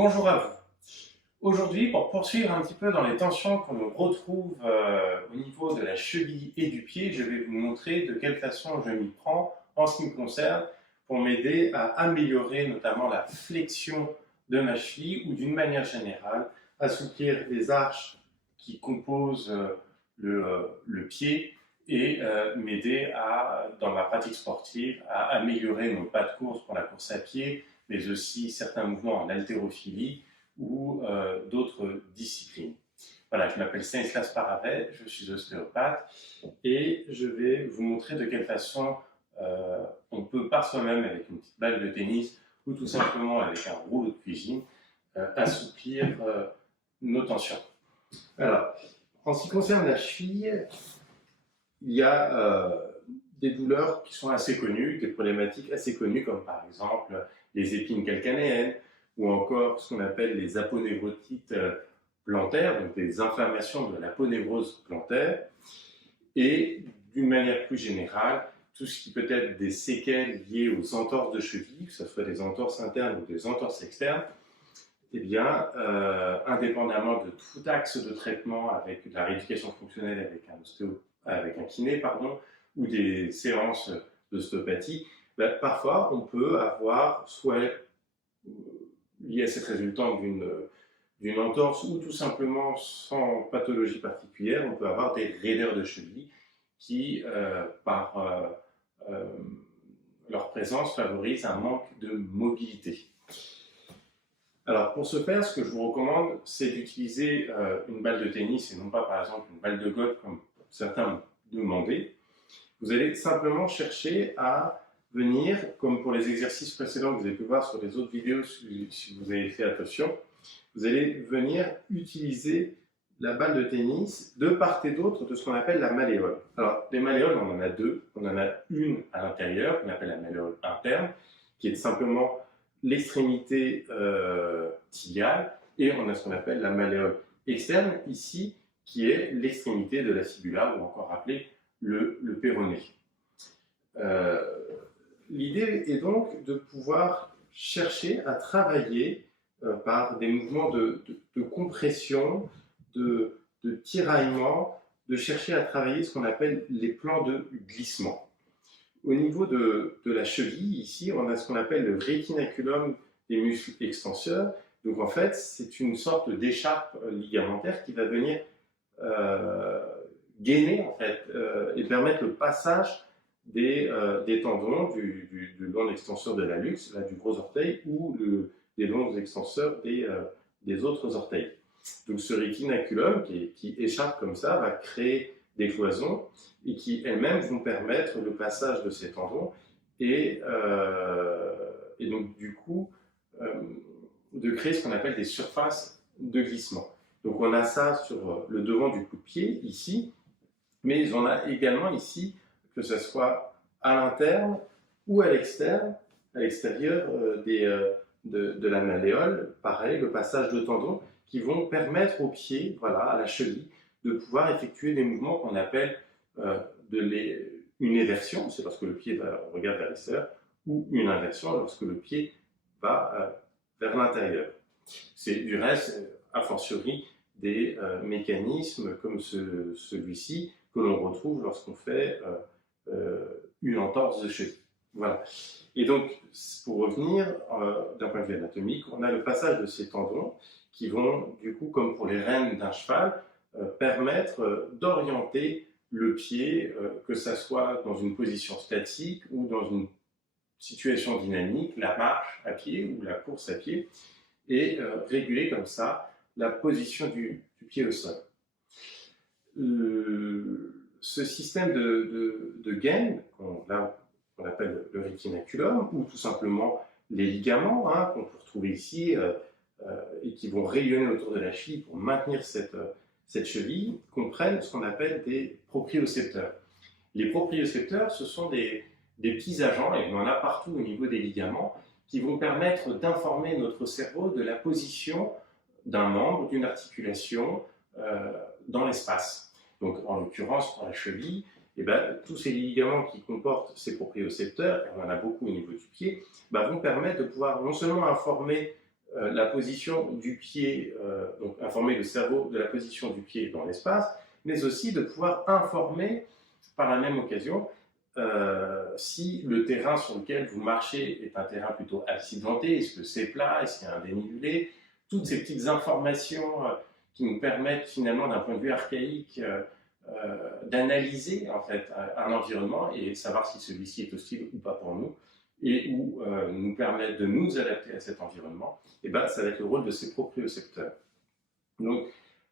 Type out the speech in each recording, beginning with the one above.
Bonjour à vous. Aujourd'hui, pour poursuivre un petit peu dans les tensions que l'on retrouve au niveau de la cheville et du pied, je vais vous montrer de quelle façon je m'y prends en ce qui me concerne pour m'aider à améliorer notamment la flexion de ma cheville ou d'une manière générale, assouplir les arches qui composent le pied et m'aider dans ma pratique sportive à améliorer mon pas de course pour la course à pied, mais aussi certains mouvements en haltérophilie ou d'autres disciplines. Voilà, je m'appelle Stanislas Paravet, je suis ostéopathe et je vais vous montrer de quelle façon on peut par soi-même avec une petite balle de tennis ou tout simplement avec un rouleau de cuisine assouplir nos tensions. Alors, en ce qui concerne la cheville, il y a des douleurs qui sont assez connues, des problématiques assez connues, comme par exemple les épines calcanéennes, ou encore ce qu'on appelle les aponeurotites plantaires, donc des inflammations de l'aponévrose plantaire, et d'une manière plus générale, tout ce qui peut être des séquelles liées aux entorses de cheville, que ce soit des entorses internes ou des entorses externes, eh bien, indépendamment de tout axe de traitement avec de la rééducation fonctionnelle avec un kiné, pardon, ou des séances d'ostéopathie, ben, parfois on peut avoir soit lié à cette résultante d'une entorse ou tout simplement sans pathologie particulière, on peut avoir des raideurs de cheville qui, par leur présence, favorisent un manque de mobilité. Alors pour ce faire, ce que je vous recommande, c'est d'utiliser une balle de tennis et non pas par exemple une balle de golf comme certains me demandaient. Vous allez simplement chercher à venir, comme pour les exercices précédents que vous avez pu voir sur les autres vidéos si vous avez fait attention, vous allez venir utiliser la balle de tennis de part et d'autre de ce qu'on appelle la malléole. Alors les malléoles, on en a deux. On en a une à l'intérieur, qu'on appelle la malléole interne, qui est simplement l'extrémité tibiale, et on a ce qu'on appelle la malléole externe, ici, qui est l'extrémité de la fibula, ou encore appelée le péroné. L'idée est donc de pouvoir chercher à travailler par des mouvements de compression, de tiraillement, de chercher à travailler ce qu'on appelle les plans de glissement. Au niveau de la cheville, ici, on a ce qu'on appelle le rétinaculum des muscles extenseurs. Donc en fait, c'est une sorte d'écharpe ligamentaire qui va venir gainer en fait, et permettre le passage des tendons du long extenseur de l'hallux, là, du gros orteil, ou des longs extenseurs des autres orteils. Donc ce rétinaculum qui échappe comme ça va créer des cloisons et qui elles-mêmes vont permettre le passage de ces tendons et donc du coup de créer ce qu'on appelle des surfaces de glissement. Donc on a ça sur le devant du coup de pied ici, mais on a également ici, que ce soit à l'interne ou à l'extérieur de la malléole, pareil, le passage de tendons qui vont permettre au pied, voilà, à la cheville, de pouvoir effectuer des mouvements qu'on appelle une éversion, c'est lorsque le pied regarde vers l'extérieur, ou une inversion lorsque le pied va vers l'intérieur. C'est du reste, a fortiori, des mécanismes comme celui-ci que l'on retrouve lorsqu'on fait une entorse de cheville. Voilà. Et donc, pour revenir, d'un point de vue anatomique, on a le passage de ces tendons qui vont, du coup, comme pour les rênes d'un cheval, permettre d'orienter le pied, que ça soit dans une position statique ou dans une situation dynamique, la marche à pied ou la course à pied, et réguler comme ça la position du pied au sol. Ce système de gaine, qu'on appelle le rétinaculum, ou tout simplement les ligaments qu'on peut retrouver ici et qui vont rayonner autour de la cheville pour maintenir cette cheville, comprennent ce qu'on appelle des propriocepteurs. Les propriocepteurs, ce sont des petits agents, et on en a partout au niveau des ligaments, qui vont permettre d'informer notre cerveau de la position d'un membre, d'une articulation dans l'espace. Donc en l'occurrence pour la cheville, eh ben, tous ces ligaments qui comportent ces propriocepteurs, et on en a beaucoup au niveau du pied, vont permettre de pouvoir non seulement informer la position du pied, donc informer le cerveau de la position du pied dans l'espace, mais aussi de pouvoir informer par la même occasion si le terrain sur lequel vous marchez est un terrain plutôt accidenté, est-ce que c'est plat, est-ce qu'il y a un dénivelé, toutes ces petites informations qui nous permettent finalement d'un point de vue archaïque d'analyser en fait un environnement et savoir si celui-ci est hostile ou pas pour nous et ou nous permettre de nous adapter à cet environnement, et ben, ça va être le rôle de ces propriocepteurs. Donc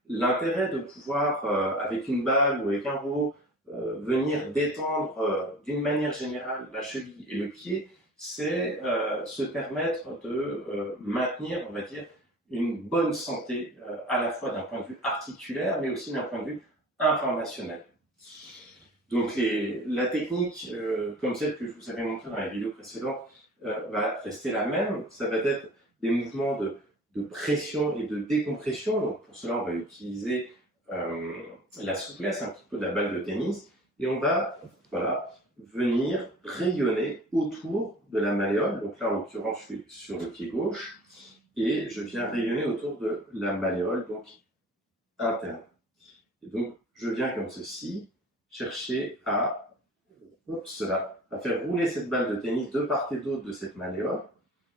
l'intérêt de pouvoir, avec une balle ou avec un robot, venir détendre d'une manière générale la cheville et le pied, c'est se permettre de maintenir, on va dire, une bonne santé à la fois d'un point de vue articulaire, mais aussi d'un point de vue informationnel. Donc la technique, comme celle que je vous avais montrée dans la vidéo précédente, va rester la même. Ça va être des mouvements de pression et de décompression. Donc pour cela, on va utiliser la souplesse un petit peu de la balle de tennis et on va venir rayonner autour de la malléole. Donc là, en l'occurrence, je suis sur le pied gauche et je viens rayonner autour de la malléole, donc interne. Et donc, je viens comme ceci chercher à faire rouler cette balle de tennis de part et d'autre de cette malléole.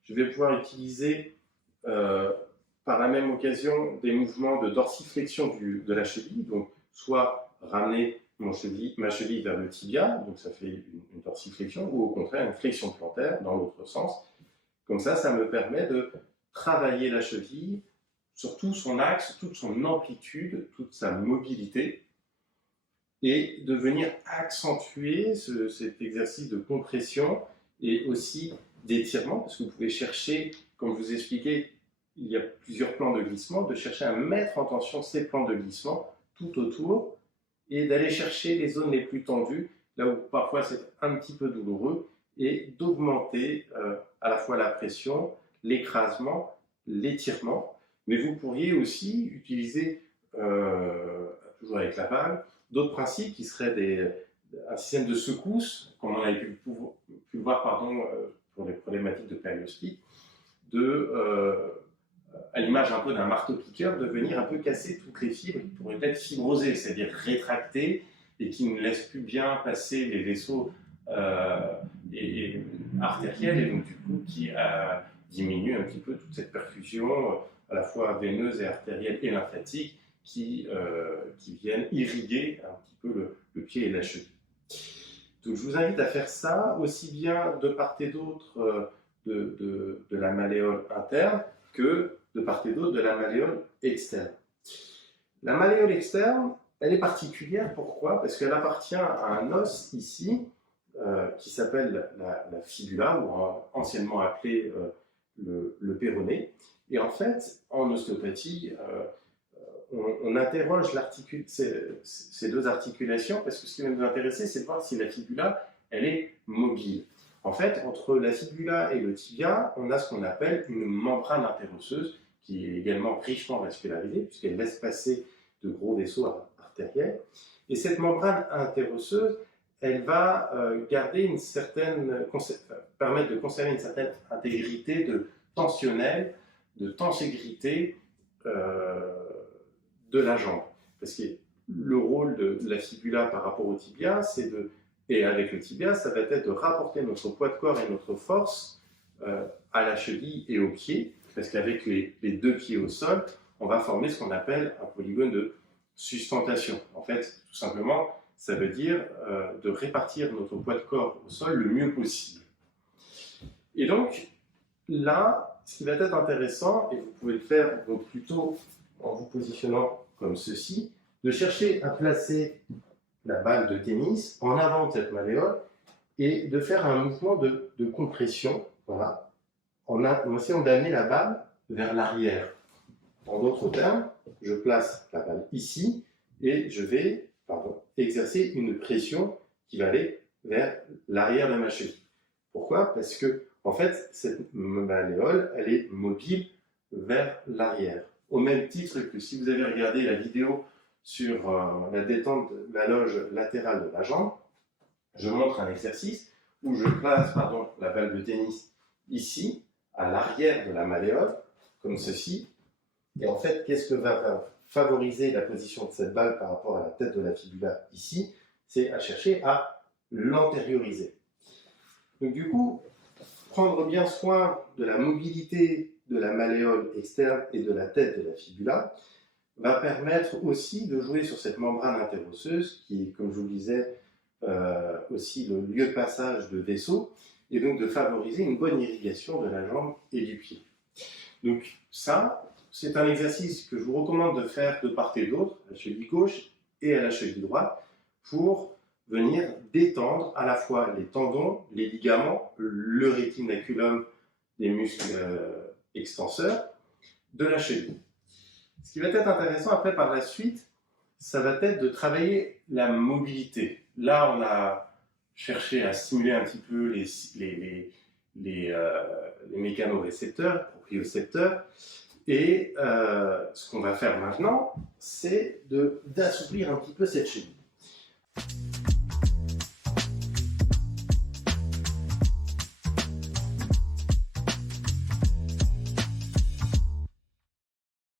Je vais pouvoir utiliser par la même occasion des mouvements de dorsiflexion de la cheville, donc soit ramener ma cheville vers le tibia, donc ça fait une dorsiflexion, ou au contraire une flexion plantaire dans l'autre sens. Comme ça me permet de travailler la cheville sur tout son axe, toute son amplitude, toute sa mobilité, et de venir accentuer cet exercice de compression et aussi d'étirement, parce que vous pouvez chercher, comme je vous expliquais, il y a plusieurs plans de glissement, de chercher à mettre en tension ces plans de glissement tout autour et d'aller chercher les zones les plus tendues, là où parfois c'est un petit peu douloureux, et d'augmenter à la fois la pression, l'écrasement, l'étirement. Mais vous pourriez aussi utiliser, toujours avec la balle, d'autres principes qui seraient un système de secousse, comme on avait pu le voir pour les problématiques de périostite, à l'image un peu d'un marteau-piqueur, de venir un peu casser toutes les fibres qui pourraient être fibrosées, c'est-à-dire rétractées et qui ne laissent plus bien passer les vaisseaux artériels et donc du coup qui diminue un petit peu toute cette perfusion à la fois veineuse et artérielle et lymphatique qui viennent irriguer un petit peu le pied et la cheville. Donc je vous invite à faire ça aussi bien de part et d'autre de la malléole interne que de part et d'autre de la malléole externe. La malléole externe, elle est particulière, pourquoi? Parce qu'elle appartient à un os ici qui s'appelle la fibula, ou anciennement appelé le péroné. Et en fait, en ostéopathie, on interroge ces deux articulations parce que ce qui va nous intéresser, c'est de voir si la fibula, elle est mobile. En fait, entre la fibula et le tibia, on a ce qu'on appelle une membrane interosseuse qui est également richement vascularisée puisqu'elle laisse passer de gros vaisseaux artériels. Et cette membrane interosseuse, elle va permettre de conserver une certaine intégrité tensionnelle, de tenségrité de la jambe. Parce que le rôle de la fibula par rapport au tibia, et avec le tibia, ça va être de rapporter notre poids de corps et notre force à la cheville et au pied, parce qu'avec les deux pieds au sol, on va former ce qu'on appelle un polygone de sustentation. En fait, tout simplement, ça veut dire de répartir notre poids de corps au sol le mieux possible. Et donc, là, ce qui va être intéressant, et vous pouvez le faire donc plutôt en vous positionnant comme ceci, de chercher à placer la balle de tennis en avant de cette malléole et de faire un mouvement de compression, voilà, en essayant d'amener la balle vers l'arrière. En d'autres termes, je place la balle ici et je vais exercer une pression qui va aller vers l'arrière de ma cheville. Pourquoi? Parce que, en fait, cette malléole, elle est mobile vers l'arrière. Au même titre que si vous avez regardé la vidéo sur la détente de la loge latérale de la jambe, je montre un exercice où je place la balle de tennis ici, à l'arrière de la malléole, comme ceci. Et en fait, qu'est-ce que va favoriser la position de cette balle par rapport à la tête de la fibula ici? C'est à chercher à l'antérioriser. Donc du coup, prendre bien soin de la mobilité de la malléole externe et de la tête de la fibula va permettre aussi de jouer sur cette membrane interosseuse qui est, comme je vous le disais, aussi le lieu de passage de vaisseaux et donc de favoriser une bonne irrigation de la jambe et du pied. Donc ça, c'est un exercice que je vous recommande de faire de part et d'autre, à la cheville gauche et à la cheville droite, pour venir détendre à la fois les tendons, les ligaments, le rétinaculum des muscles extenseurs de la cheville. Ce qui va être intéressant après par la suite, ça va être de travailler la mobilité. Là, on a cherché à stimuler un petit peu les mécanorécepteurs, propriocepteurs. Et ce qu'on va faire maintenant, c'est d'assouplir un petit peu cette cheville.